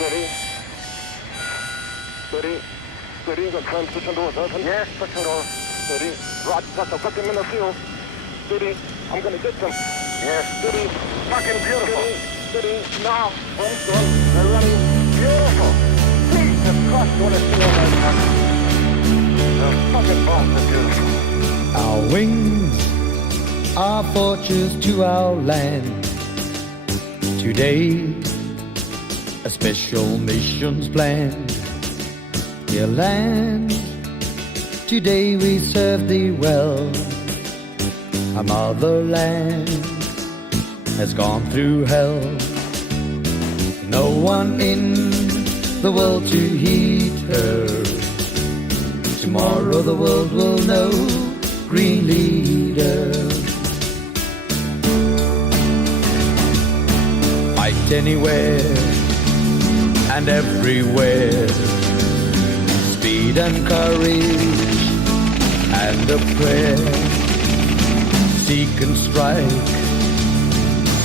Steady. Steady. Steady. The transition doors open. Yes, pushing doors. Steady. Roger, Doctor. Put them in the field. Steady. I'm gonna get them. Yes. Steady. Fucking beautiful. Steady. Steady. Now. Run. They're running. Beautiful. Jesus Christ, what a field right now. The fucking bombs are beautiful. Our wings are fortress to our land. Today, a special mission's planned. Dear land, today we serve thee well. Our motherland has gone through hell. No one in the world to heed her. Tomorrow the world will know Green Leader. Fight anywhere and everywhere. Speed and courage and a prayer. Seek and strike,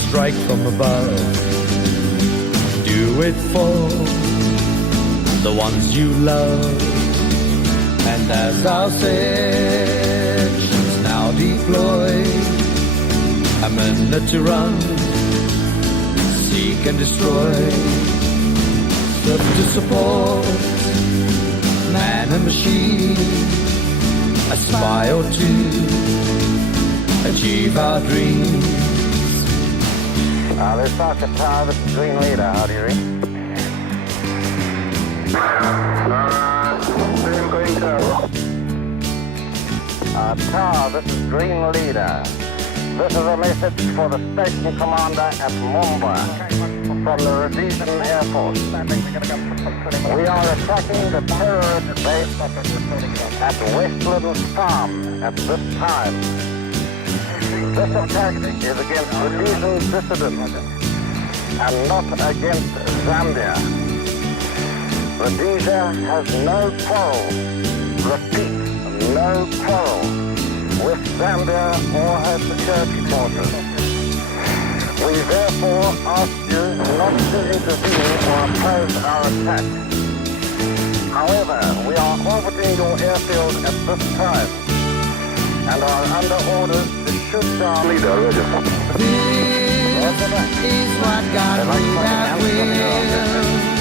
strike from above. Do it for the ones you love. And as our sections now deploy, a minute to run, seek and destroy, serve to support man and machine, a spy or two, achieve our dreams. This is Sergeant Tower, this is Green Leader. How do you read? Green Tower. Tower, this is Green Leader. This is a message for the station commander at Mumbai from the Rhodesian Air Force. We are attacking the terrorist base at Westland Farm at this time. This attack is against Rhodesian dissidents and not against Zambia. Rhodesia has no quarrel, repeat, no quarrel with Zambia or her security forces. We therefore ask you not to intervene or oppose our attack. However, we are orbiting your airfield at this time and are under orders to shoot down leader. This is what God made our will.